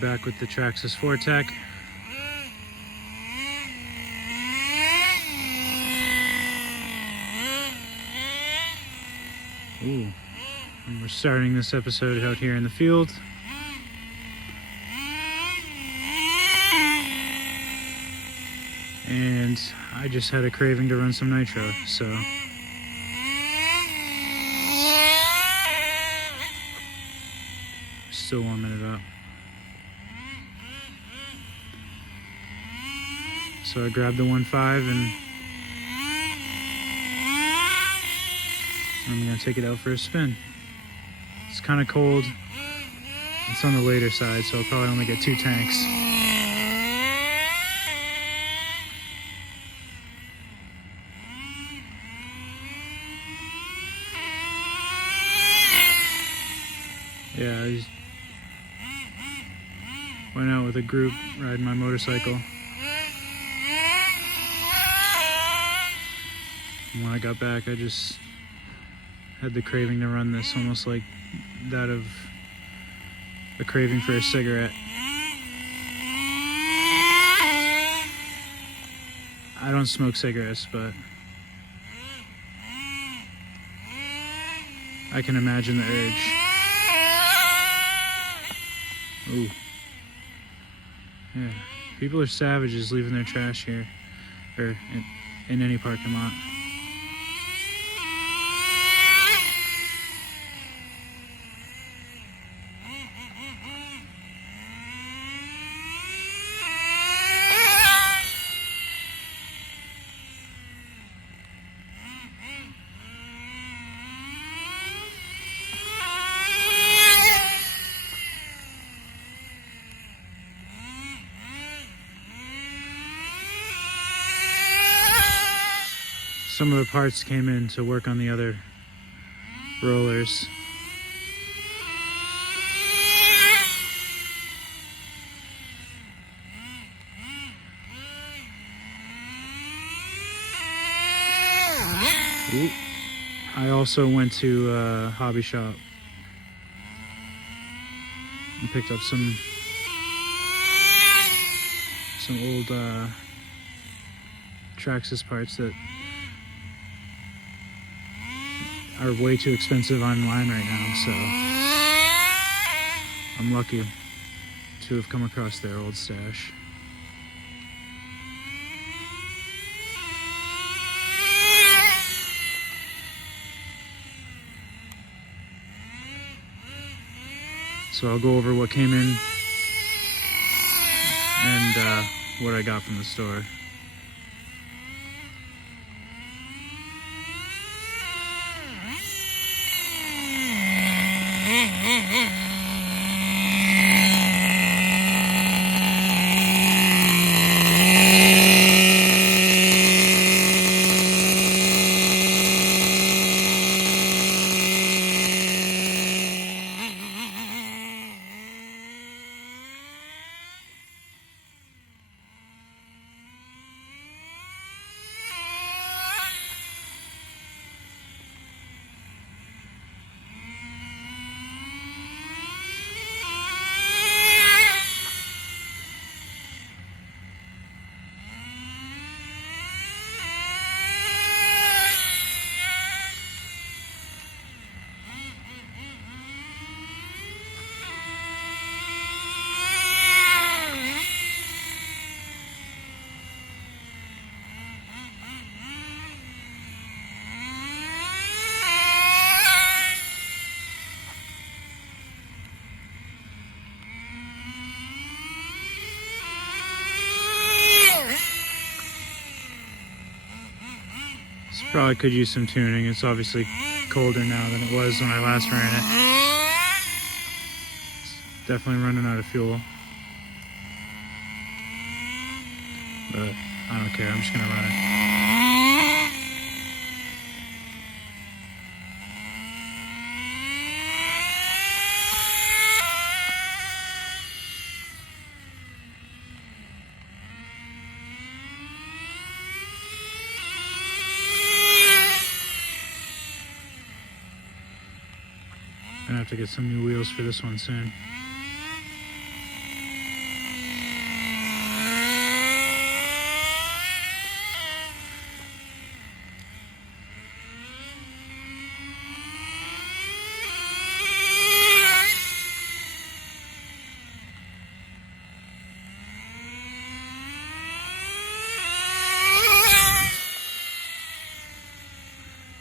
back with the Traxxas 4-Tech. Ooh, and we're starting this episode out here in the field. And I just had a craving to run some nitro, so still warming it up. So I grabbed the 1.5 and I'm gonna take it out for a spin. It's kind of cold. It's on the later side, so I'll probably only get 2 tanks. Yeah, I just went out with a group riding my motorcycle. And when I got back, I just had the craving to run this, almost like that of a craving for a cigarette. I don't smoke cigarettes, but I can imagine the urge. Ooh. Yeah. People are savages leaving their trash here, or in any parking lot. Some of the parts came in to work on the other rollers. Ooh. I also went to a hobby shop and picked up some old Traxxas parts that are way too expensive online right now, so I'm lucky to have come across their old stash. So I'll go over what came in and what I got from the store. Probably could use some tuning. It's obviously colder now than it was when I last ran it. It's definitely running out of fuel. But I don't care, I'm just gonna run it. Gonna have to get some new wheels for this one soon.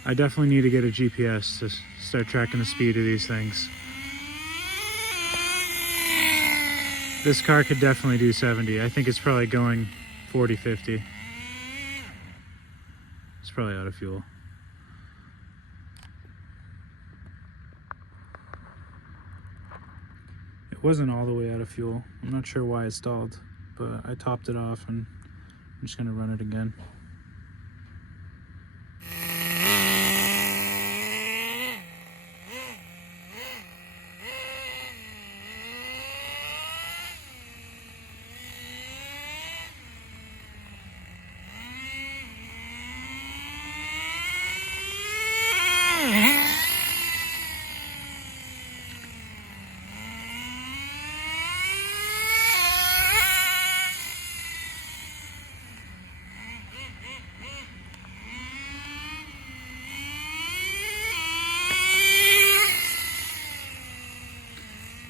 I definitely need to get a GPS to start tracking the speed of these things. This car could definitely do 70. I think it's probably going 40, 50. It's probably out of fuel. It wasn't all the way out of fuel. I'm not sure why it stalled, but I topped it off and I'm just gonna run it again.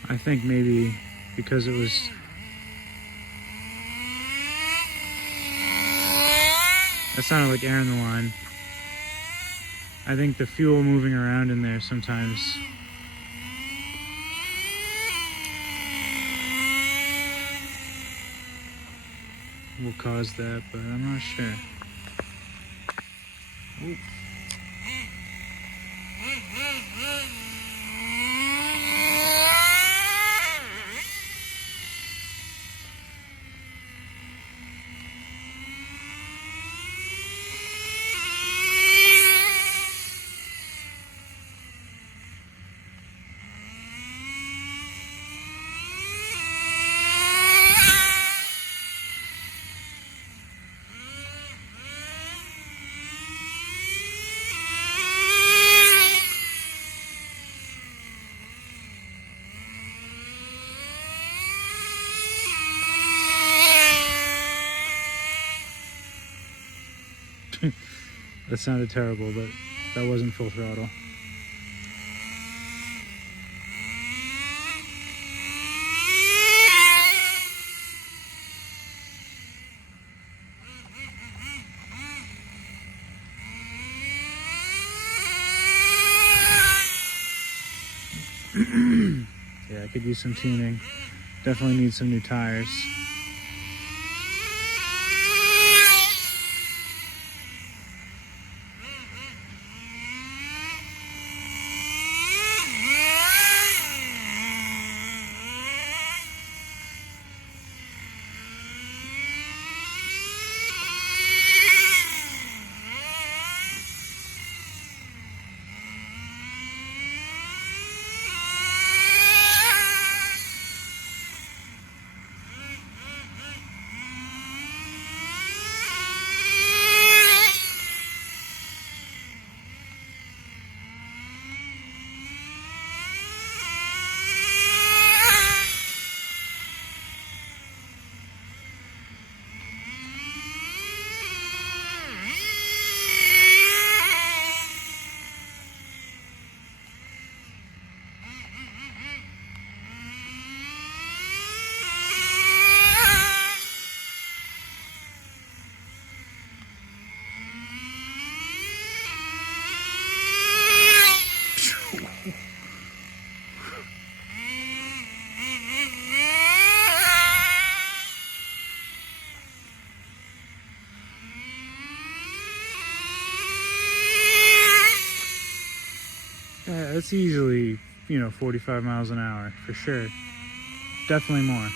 I think maybe because it was that sounded like air in the line. I think the fuel moving around in there sometimes will cause that, but I'm not sure. Ooh. That sounded terrible, but that wasn't full throttle. Yeah, I could use some tuning. Definitely need some new tires. It's easily, 45 miles an hour for sure. Definitely more.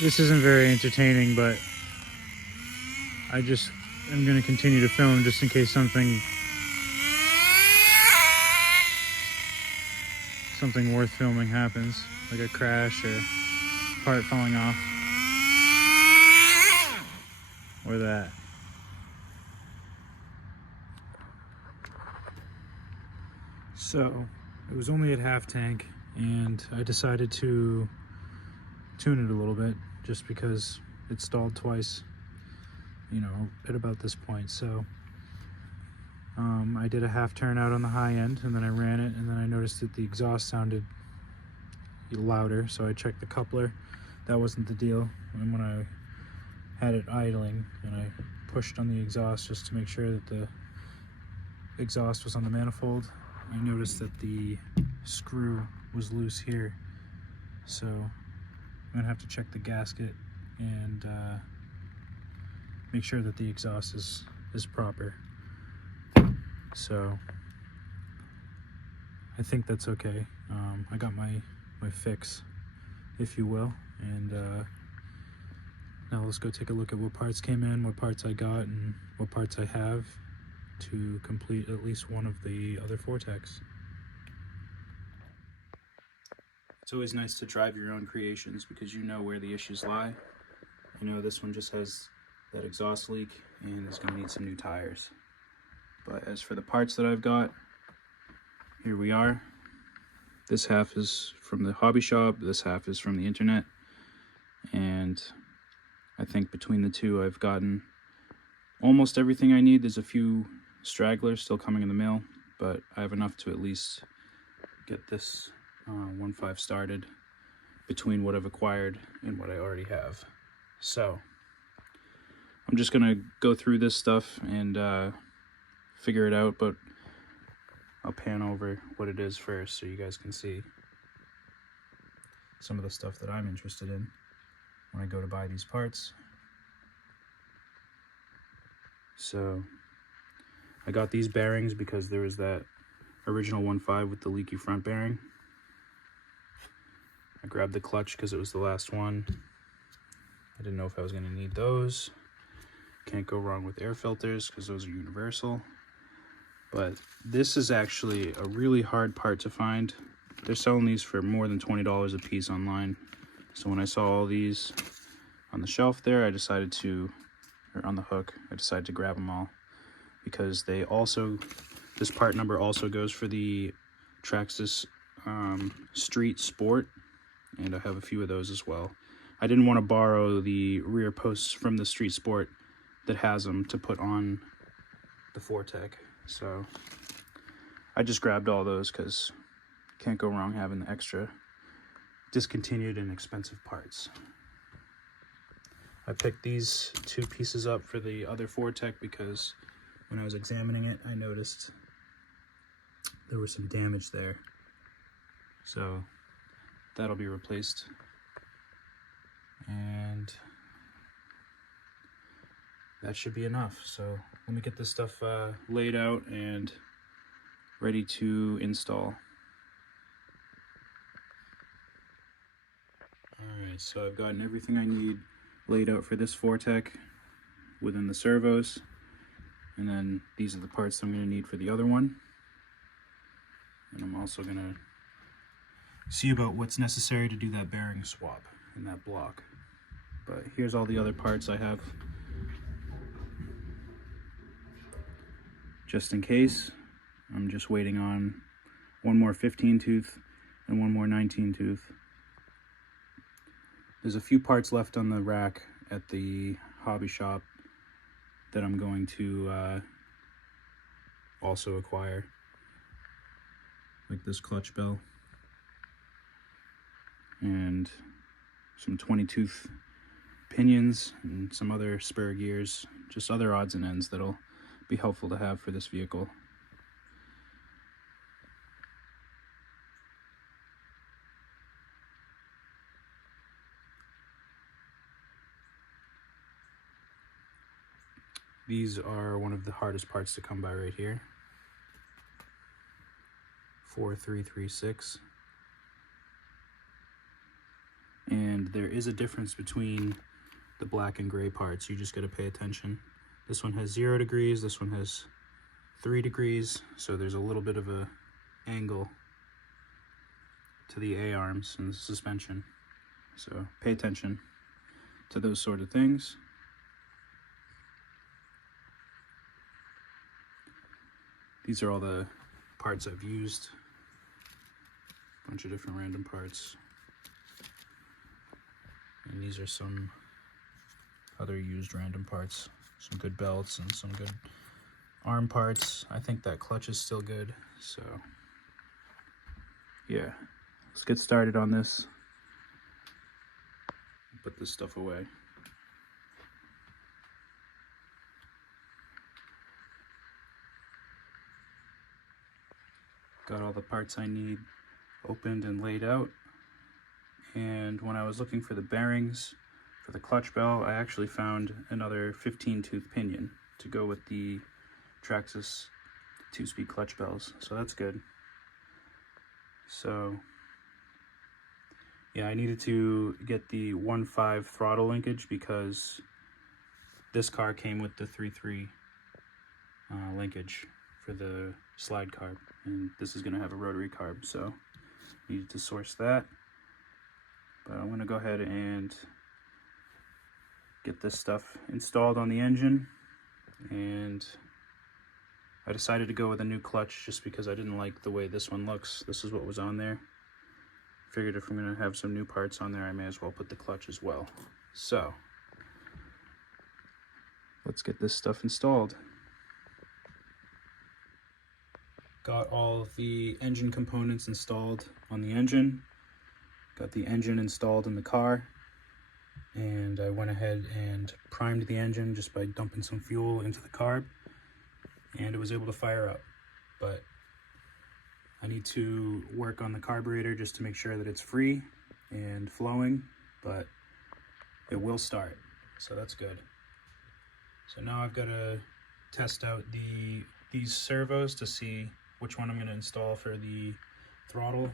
this isn't very entertaining, but I just am going to continue to film just in case something worth filming happens, like a crash or part falling off, or that. So it was only at half tank, and I decided to tune it a little bit just because it stalled twice, you know, at about this point. So I did a half turn out on the high end, and then I ran it, and then I noticed that the exhaust sounded louder, so I checked the coupler. That wasn't the deal. And when I had it idling and I pushed on the exhaust just to make sure that the exhaust was on the manifold, I noticed that the screw was loose here. So I'm gonna have to check the gasket and make sure that the exhaust is proper. So I think that's okay. I got my fix, if you will, and now let's go take a look at what parts came in, what parts I got, and what parts I have to complete at least one of the other Vortex. It's always nice to drive your own creations because you know where the issues lie. You know this one just has that exhaust leak and is going to need some new tires. But as for the parts that I've got, here we are. This half is from the hobby shop, this half is from the internet, and I think between the two I've gotten almost everything I need. There's a few stragglers still coming in the mail, but I have enough to at least get this 1.5 started between what I've acquired and what I already have. So I'm just gonna go through this stuff and figure it out, but I'll pan over what it is first so you guys can see some of the stuff that I'm interested in when I go to buy these parts. So I got these bearings because there was that original 1.5 with the leaky front bearing. I grabbed the clutch because it was the last one. I didn't know if I was going to need those. Can't go wrong with air filters because those are universal. But this is actually a really hard part to find. They're selling these for more than $20 a piece online. So when I saw all these on the shelf there, I decided to, or on the hook, I decided to grab them all. Because they also, this part number also goes for the Traxxas Street Sport. And I have a few of those as well. I didn't want to borrow the rear posts from the Street Sport that has them to put on the Vortex. So I just grabbed all those because can't go wrong having the extra discontinued and expensive parts. I picked these two pieces up for the other Vortex because when I was examining it, I noticed there was some damage there. So that'll be replaced. And that should be enough. So let me get this stuff laid out and ready to install. Alright, so I've gotten everything I need laid out for this Vortex within the servos. And then these are the parts I'm going to need for the other one. And I'm also going to see about what's necessary to do that bearing swap in that block. But here's all the other parts I have. Just in case, I'm just waiting on one more 15 tooth and one more 19 tooth. There's a few parts left on the rack at the hobby shop that I'm going to also acquire, like this clutch bell and some 20 tooth pinions and some other spur gears, just other odds and ends that'll be helpful to have for this vehicle. These are one of the hardest parts to come by right here. 4336. And and there is a difference between the black and gray parts. You just got to pay attention. This one has 0 degrees, this one has 3 degrees, so there's a little bit of a angle to the A-arms and the suspension. So pay attention to those sort of things. These are all the parts I've used. A bunch of different random parts. And these are some other used random parts. Some good belts and some good arm parts. I think that clutch is still good, so yeah. Let's get started on this. Put this stuff away. Got all the parts I need opened and laid out. And when I was looking for the bearings for the clutch bell, I actually found another 15-tooth pinion to go with the Traxxas 2-speed clutch bells, so that's good. So yeah, I needed to get the 1.5 throttle linkage because this car came with the 3.3 linkage for the slide carb, and this is going to have a rotary carb, so needed to source that. But I'm going to go ahead and get this stuff installed on the engine, and I decided to go with a new clutch just because I didn't like the way this one looks. This is what was on there. Figured if I'm going to have some new parts on there, I may as well put the clutch as well. So let's get this stuff installed. Got all of the engine components installed on the engine. Got the engine installed in the car. And I went ahead and primed the engine just by dumping some fuel into the carb. And it was able to fire up. But I need to work on the carburetor just to make sure that it's free and flowing, but it will start, so that's good. So now I've got to test out these servos to see which one I'm going to install for the throttle,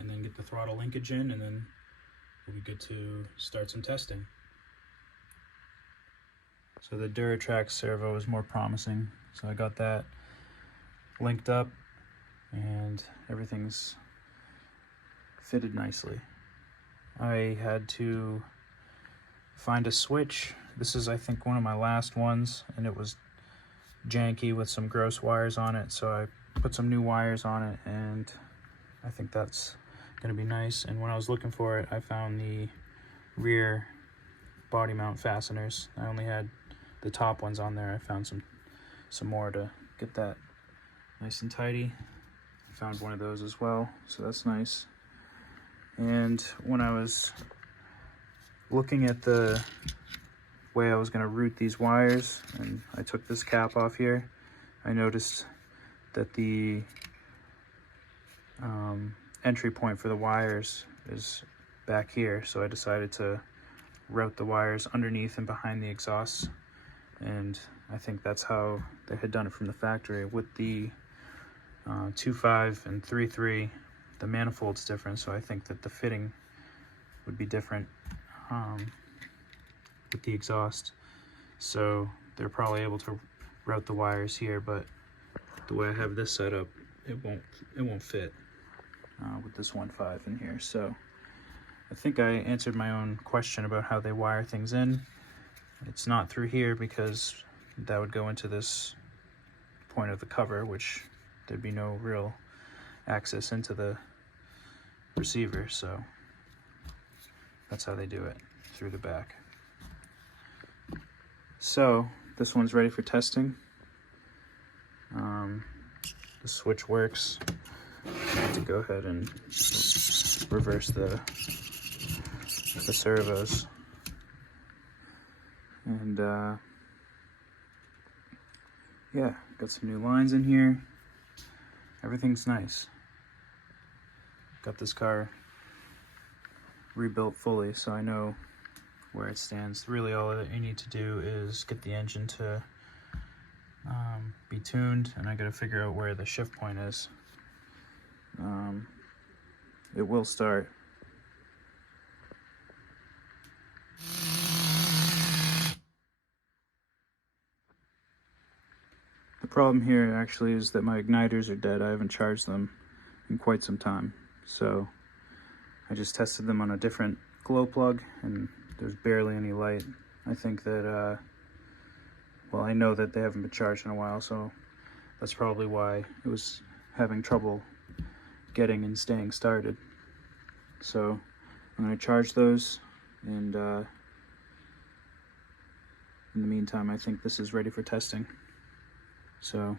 and then get the throttle linkage in, and then we'll be good to start some testing. So the Traxxas servo is more promising, so I got that linked up and everything's fitted nicely. I had to find a switch. This is, I think, one of my last ones, and it was janky with some gross wires on it, so I put some new wires on it, and I think that's gonna be nice. And when I was looking for it, I found the rear body mount fasteners. I only had the top ones on there. I found some more to get that nice and tidy. I found one of those as well, so that's nice. And when I was looking at the way I was going to route these wires, and I took this cap off here, I noticed that the entry point for the wires is back here, so I decided to route the wires underneath and behind the exhausts, and I think that's how they had done it from the factory. With the 2.5 and 3.3, the manifold's different, so I think that the fitting would be different with the exhaust. So they're probably able to route the wires here, but the way I have this set up, it won't fit with this 1.5 in here. So I think I answered my own question about how they wire things in. It's not through here because that would go into this point of the cover, which there'd be no real access into the receiver, so that's how they do it, through the back. So this one's ready for testing. The switch works. I have to go ahead and reverse the servos, and yeah, got some new lines in here. Everything's nice. Got this car rebuilt fully, so I know where it stands. Really all that you need to do is get the engine to be tuned, and I gotta figure out where the shift point is. It will start. The problem here actually is that my igniters are dead. I haven't charged them in quite some time. So I just tested them on a different glow plug and there's barely any light. I think that, well, I know that they haven't been charged in a while, so that's probably why it was having trouble getting and staying started. So I'm going to charge those, and in the meantime, I think this is ready for testing. So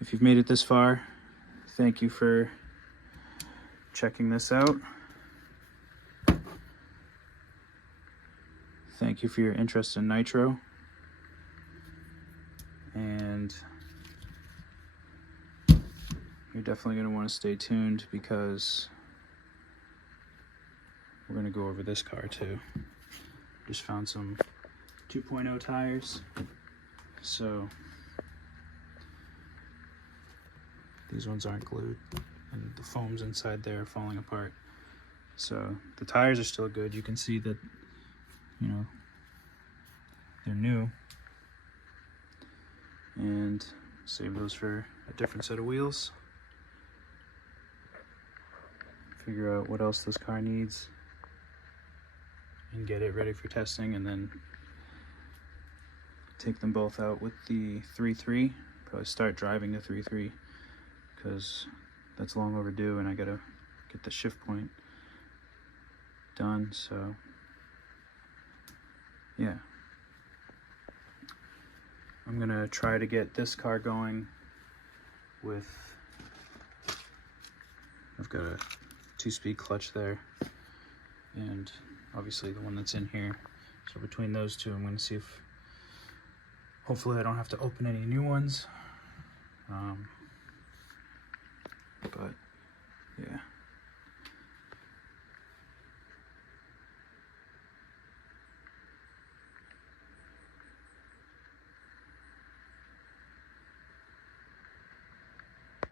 if you've made it this far, thank you for checking this out. Thank you for your interest in nitro. And you're definitely going to want to stay tuned because we're going to go over this car too. Just found some 2.0 tires. So these ones aren't glued and the foam's inside there are falling apart. So the tires are still good. You can see that, you know, they're new. And save those for a different set of wheels. Figure out what else this car needs and get it ready for testing, and then take them both out with the 3.3. Probably start driving the 3.3 because that's long overdue and I gotta get the shift point done. So yeah, I'm gonna try to get this car going with, I've got a 2-speed clutch there and obviously the one that's in here. So between those two, I'm gonna see if, hopefully I don't have to open any new ones. But yeah.